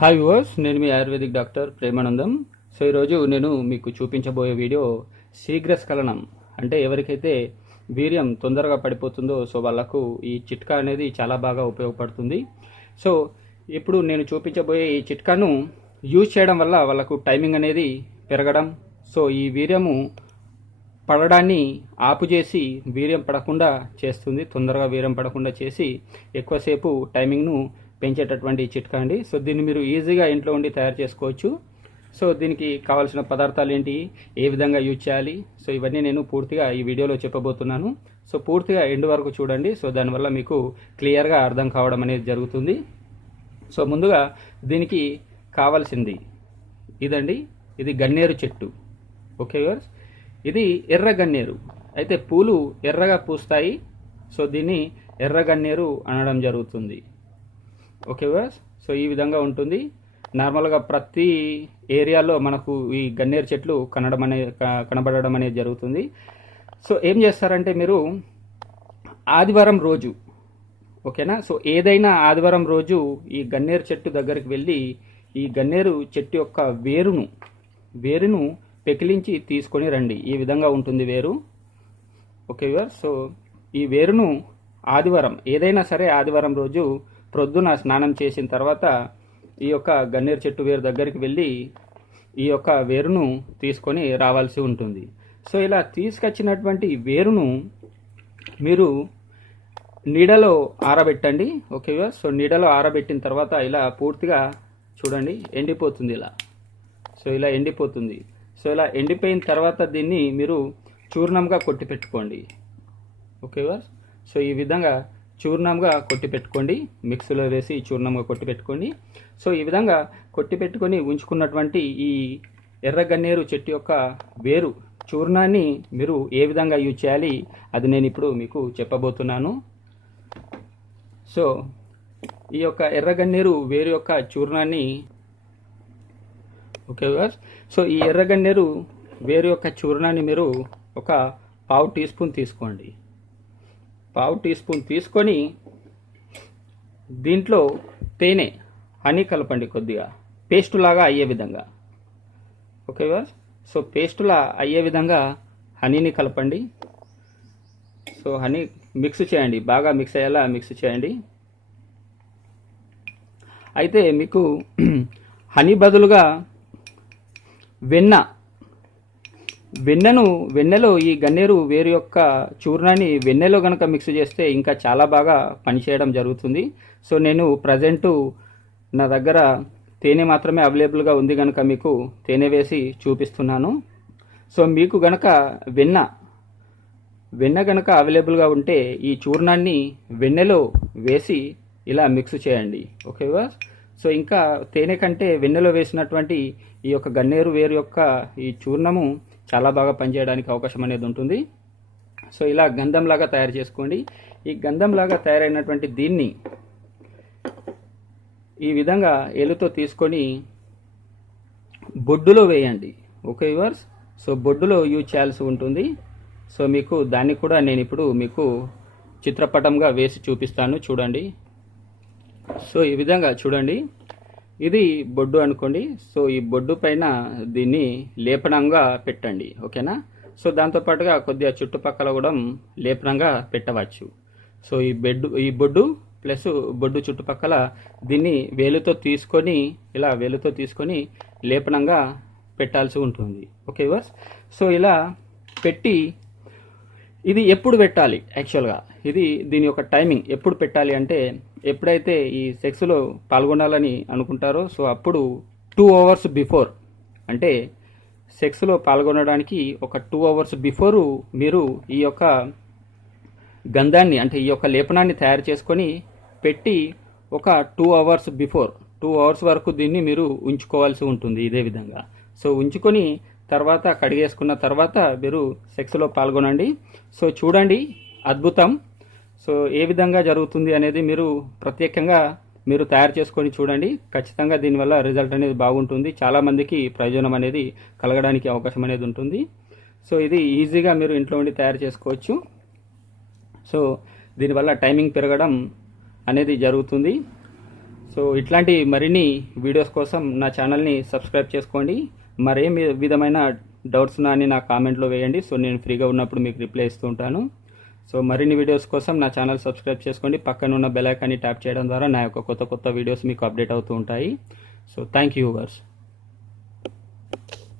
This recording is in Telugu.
హాయ్ వర్స్ నేను మీ ఆయుర్వేదిక్ డాక్టర్ ప్రేమానందం. సో ఈరోజు నేను మీకు చూపించబోయే వీడియో శీఘ్రస్ఖలనం. అంటే ఎవరికైతే వీర్యం తొందరగా పడిపోతుందో సో వాళ్ళకు ఈ చిట్కా అనేది చాలా బాగా ఉపయోగపడుతుంది. సో ఇప్పుడు నేను చూపించబోయే ఈ చిట్కాను యూజ్ చేయడం వల్ల వాళ్ళకు టైమింగ్ అనేది పెరగడం. సో ఈ వీర్యము పడడాన్ని ఆపు చేసి వీర్యం పడకుండా చేస్తుంది. తొందరగా వీర్యం పడకుండా చేసి ఎక్కువసేపు టైమింగ్ను పెంచేటటువంటి చిట్కా అండి. సో దీన్ని మీరు ఈజీగా ఇంట్లో ఉండి తయారు చేసుకోవచ్చు. సో దీనికి కావాల్సిన పదార్థాలు ఏంటి ఏ విధంగా యూజ్ చేయాలి సో ఇవన్నీ నేను పూర్తిగా ఈ వీడియోలో చెప్పబోతున్నాను. సో పూర్తిగా ఎండ్ వరకు చూడండి. సో దానివల్ల మీకు క్లియర్గా అర్థం కావడం అనేది జరుగుతుంది. సో ముందుగా దీనికి కావాల్సింది ఇదండి. ఇది గన్నేరు చెట్టు. ఓకే యూర్స్ ఇది ఎర్ర గన్నేరు. అయితే పూలు ఎర్రగా పూస్తాయి. సో దీన్ని ఎర్ర గన్నేరు అనడం జరుగుతుంది. ఓకే వర్స్ సో ఈ విధంగా ఉంటుంది. నార్మల్గా ప్రతి ఏరియాలో మనకు ఈ గన్నేరు చెట్లు కనడం అనే కనబడడం అనేది జరుగుతుంది. సో ఏం చేస్తారంటే మీరు ఆదివారం రోజు ఓకేనా? సో ఏదైనా ఆదివారం రోజు ఈ గన్నేరు చెట్టు దగ్గరికి వెళ్ళి ఈ గన్నేరు చెట్టు యొక్క వేరును వేరును పెకిలించి తీసుకొని రండి. ఈ విధంగా ఉంటుంది వేరు. ఓకే సో ఈ వేరును ఆదివారం ఏదైనా సరే ఆదివారం రోజు ప్రొద్దున స్నానం చేసిన తర్వాత ఈ యొక్క గన్నేరు చెట్టు వేరు దగ్గరికి వెళ్ళి ఈ యొక్క వేరును తీసుకొని రావాల్సి ఉంటుంది. సో ఇలా తీసుకొచ్చినటువంటి వేరును మీరు నీడలో ఆరబెట్టండి. ఓకేవా సో నీడలో ఆరబెట్టిన తర్వాత ఇలా పూర్తిగా చూడండి ఎండిపోతుంది ఇలా. సో ఇలా ఎండిపోతుంది. సో ఇలా ఎండిపోయిన తర్వాత దీన్ని మీరు చూర్ణంగా కొట్టి పెట్టుకోండి. ఓకే సో ఈ విధంగా చూర్ణంగా కొట్టి పెట్టుకోండి. మిక్సీలో వేసి చూర్ణంగా కొట్టి పెట్టుకోండి. సో ఈ విధంగా కొట్టి పెట్టుకొని ఉంచుకున్నటువంటి ఈ ఎర్ర గన్నేరు చెట్టు యొక్క వేరు చూర్ణాన్ని మీరు ఏ విధంగా యూజ్ చేయాలి అది నేను ఇప్పుడు మీకు చెప్పబోతున్నాను. సో ఈ యొక్క ఎర్రగన్నేరు వేరు యొక్క చూర్ణాన్ని ఓకే సో ఈ ఎర్రగన్నేరు వేరు యొక్క చూర్ణాన్ని మీరు ఒక పావు టీ స్పూన్ తీసుకోండి. పావు టీ స్పూన్ తీసుకొని దీంట్లో తేనె హనీ కలపండి కొద్దిగా. పేస్ట్ లాగా అయ్యే విధంగా. ఓకే వాస్ సో పేస్టులా అయ్యే విధంగా హనీని కలపండి. సో హనీ మిక్స్ చేయండి. బాగా మిక్స్ అయ్యేలా మిక్స్ చేయండి. అయితే మీకు హనీ బదులుగా వెన్న వెన్నెను వెన్నెలో ఈ గన్నేరు వేరు యొక్క చూర్ణాన్ని వెన్నెలో గనక మిక్స్ చేస్తే ఇంకా చాలా బాగా పనిచేయడం జరుగుతుంది. సో నేను ప్రజెంట్ నా దగ్గర తేనె మాత్రమే అవైలబుల్గా ఉంది కనుక మీకు తేనె వేసి చూపిస్తున్నాను. సో మీకు గనక వెన్న వెన్న గనక అవైలబుల్గా ఉంటే ఈ చూర్ణాన్ని వెన్నెలో వేసి ఇలా మిక్స్ చేయండి. ఓకేవా సో ఇంకా తేనె కంటే వెన్నెలో వేసినటువంటి ఈ యొక్క గన్నేరు వేరు యొక్క ఈ చూర్ణము చాలా బాగా పనిచేయడానికి అవకాశం అనేది ఉంటుంది. సో ఇలా గంధంలాగా తయారు చేసుకోండి. ఈ గంధంలాగా తయారైనటువంటి దీన్ని ఈ విధంగా ఎలుతో తీసుకొని బొడ్డులో వేయండి. ఓకే యువర్స్ సో బొడ్డులో యూజ్ చేయాల్సి ఉంటుంది. సో మీకు దాన్ని కూడా నేను ఇప్పుడు మీకు చిత్రపటంగా వేసి చూపిస్తాను. చూడండి. సో ఈ విధంగా చూడండి. ఇది బొడ్డు అనుకోండి. సో ఈ బొడ్డు పైన దీన్ని లేపనంగా పెట్టండి. ఓకేనా? సో దాంతోపాటుగా కొద్దిగా చుట్టుపక్కల కూడా లేపనంగా పెట్టవచ్చు. సో ఈ బెడ్ ఈ బొడ్డు ప్లస్ బొడ్డు చుట్టుపక్కల దీన్ని వేలుతో తీసుకొని ఇలా వేలుతో తీసుకొని లేపనంగా పెట్టాల్సి ఉంటుంది. ఓకే వర్స్ సో ఇలా పెట్టి ఇది ఎప్పుడు పెట్టాలి? యాక్చువల్గా ఇది దీని యొక్క టైమింగ్ ఎప్పుడు పెట్టాలి అంటే ఎప్పుడైతే ఈ సెక్స్లో పాల్గొనాలని అనుకుంటారో సో అప్పుడు టూ అవర్స్ బిఫోర్ అంటే సెక్స్లో పాల్గొనడానికి ఒక టూ అవర్స్ బిఫోరు మీరు ఈ యొక్క గంధాన్ని అంటే ఈ యొక్క లేపనాన్ని తయారు చేసుకొని పెట్టి ఒక two hours before two hours వరకు దీన్ని మీరు ఉంచుకోవాల్సి ఉంటుంది ఇదే విధంగా. సో ఉంచుకొని తర్వాత కడిగేసుకున్న తర్వాత మీరు సెక్స్లో పాల్గొనండి. సో చూడండి అద్భుతం. సో ఏ విధంగా జరుగుతుంది అనేది మీరు ప్రత్యేకంగా మీరు తయారు చేసుకొని చూడండి. ఖచ్చితంగా దీనివల్ల రిజల్ట్ అనేది బాగుంటుంది. చాలామందికి ప్రయోజనం అనేది కలగడానికి అవకాశం అనేది ఉంటుంది. సో ఇది ఈజీగా మీరు ఇంట్లో ఉండి తయారు చేసుకోవచ్చు. సో దీనివల్ల టైమింగ్ పెరగడం అనేది జరుగుతుంది. సో ఇట్లాంటి మరిన్ని వీడియోస్ కోసం నా ఛానల్ని సబ్స్క్రైబ్ చేసుకోండి. మరేం విధమైన డౌట్స్ ఉన్నా అని నా కామెంట్లో వేయండి. సో నేను ఫ్రీగా ఉన్నప్పుడు మీకు రిప్లై ఇస్తూ ఉంటాను. సో మరిన్ని వీడియోస్ కోసం నా ఛానల్ సబ్స్క్రైబ్ చేసుకోండి. పక్కన ఉన్న బెల్ ఐకాన్ని ట్యాప్ చేయడం ద్వారా నా యొక్క కొత్త కొత్త వీడియోస్ మీకు అప్డేట్ అవుతూ ఉంటాయి. So thank you verse